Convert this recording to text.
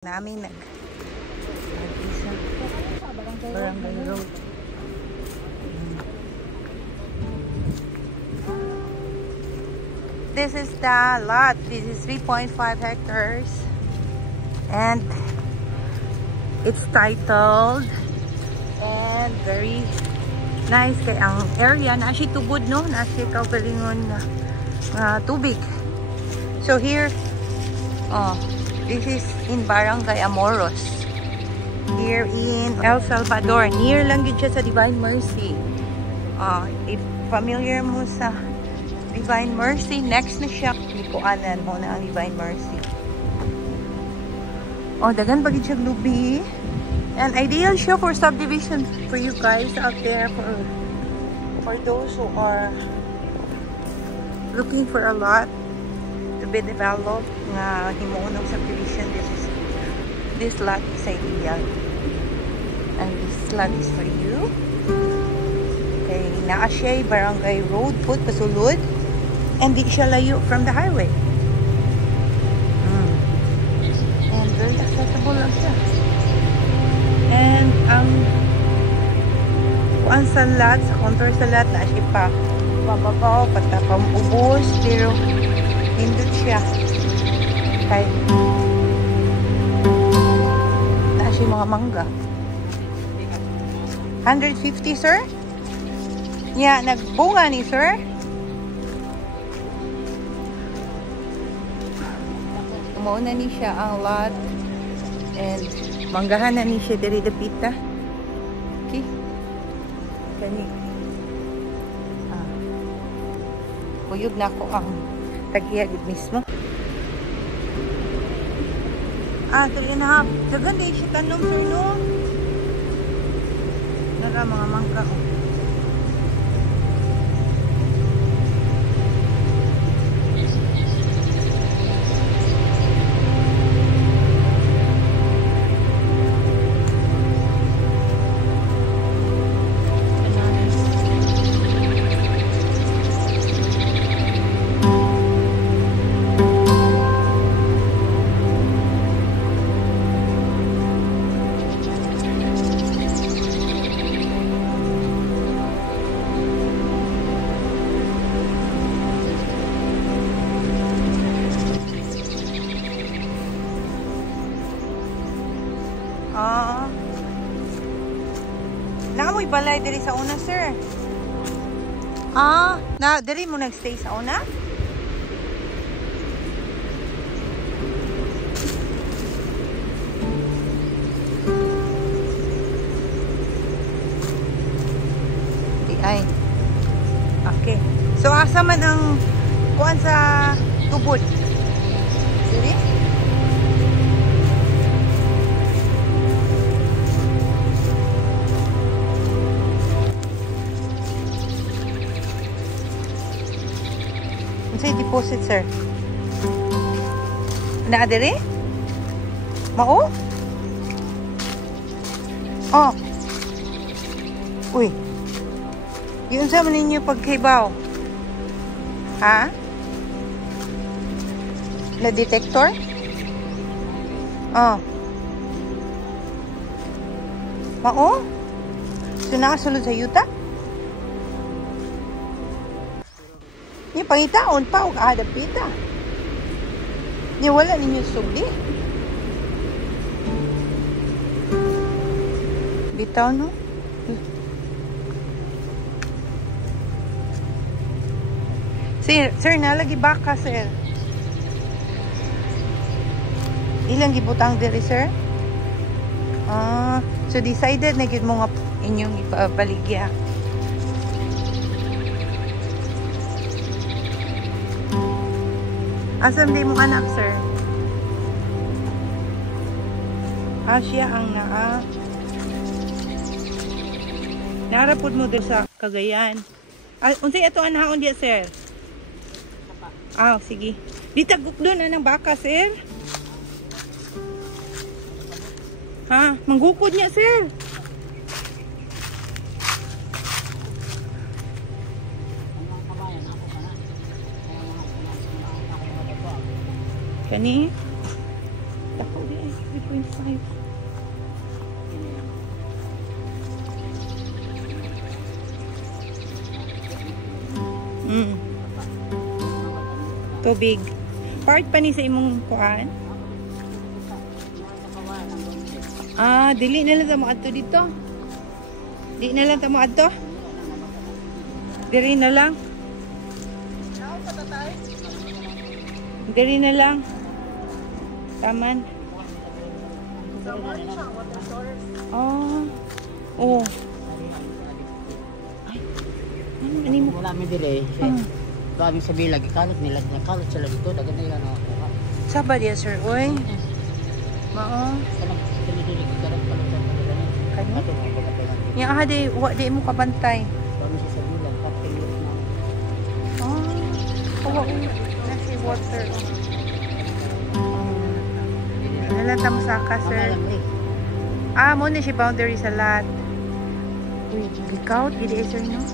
Namin nag-isa Barangay Road. This is the lot. This is 3.5 hectares and it's titled and very nice kay ang area na siya tubod no, na siya kaugalingon na tubig. So here this is in Barangay Amoros. Here in El Salvador. Near lang yun siya sa Divine Mercy. If familiar mo sa Divine Mercy, next na siya. Lipuanan mo na ang Divine Mercy. Dagan bagay siya lubi. And ideal siya for subdivision for you guys out there. For those who are looking for a lot to be developed nga himuon ng subdivision. This lot is ideal and this lot is for you. Okay, naa siya Barangay Road foot pasulod and di siya layo from the highway and very accessible lang siya. And ang kuan sa lot, sa contour sa lot na siya pa pababaw patapang ubos pero hindot siya kahit na siya mga mangga. 150 sir? Yeah, nagbunga ni sir. Tumauna ni siya ang lot and manggahan na ni siya diri dapita. Okay, kani kuyog na ko ang tagiyagid mismo. Tuloy na hap. Dagan din siya tanong sir no. Nara mga mangka. Naamoy balay diri sa una, sir. Diri mo nagstay sa una? Ay. Okay. So, asa man ang kuan sa tubod? Diri? Say deposit sir. Na diri? Mao? Uy. Yun sa man ninyo pagkaibaw. Ha? Na detector? Mao? So nakasulod sa yuta? Ni pangitaon pa og adapita. Ni wala ninyo sugdi. Bitaw no? Sir, nalagi baka sir. Ilang gibutang diri sir? So decided na gyud mo nga inyong ipabaligya. Asan din mo anak, sir? Siya ang narapod mo doon sa Cagayan. Unsay ato anhaon diya, sir? Sige. Di taguk doon ng baka, sir? Manggukod niya, sir. Kani? Dako di ay. 3.5. Tubig. Part pa ni sa imong kuhaan? Ah, dili na lang tamo adto dito. Di na lang tamo adto. Diri na lang. Diri na lang. Taman. Oh. Oh. Ay. Ano mo? Wala mi dire. Kami sa bilag ikalot nila, nakalot sila dito, dagan nila na ako. Saba dia sir, oy. Mao. Kani? Ya aha di wa di mo kabantay. Kami sa bilag kapten na. Oh. Oh, nasi water. Nalata mo sa ka, sir. Ah, mo na si boundary sa lot. Uy, ikaw, gidi sir, no?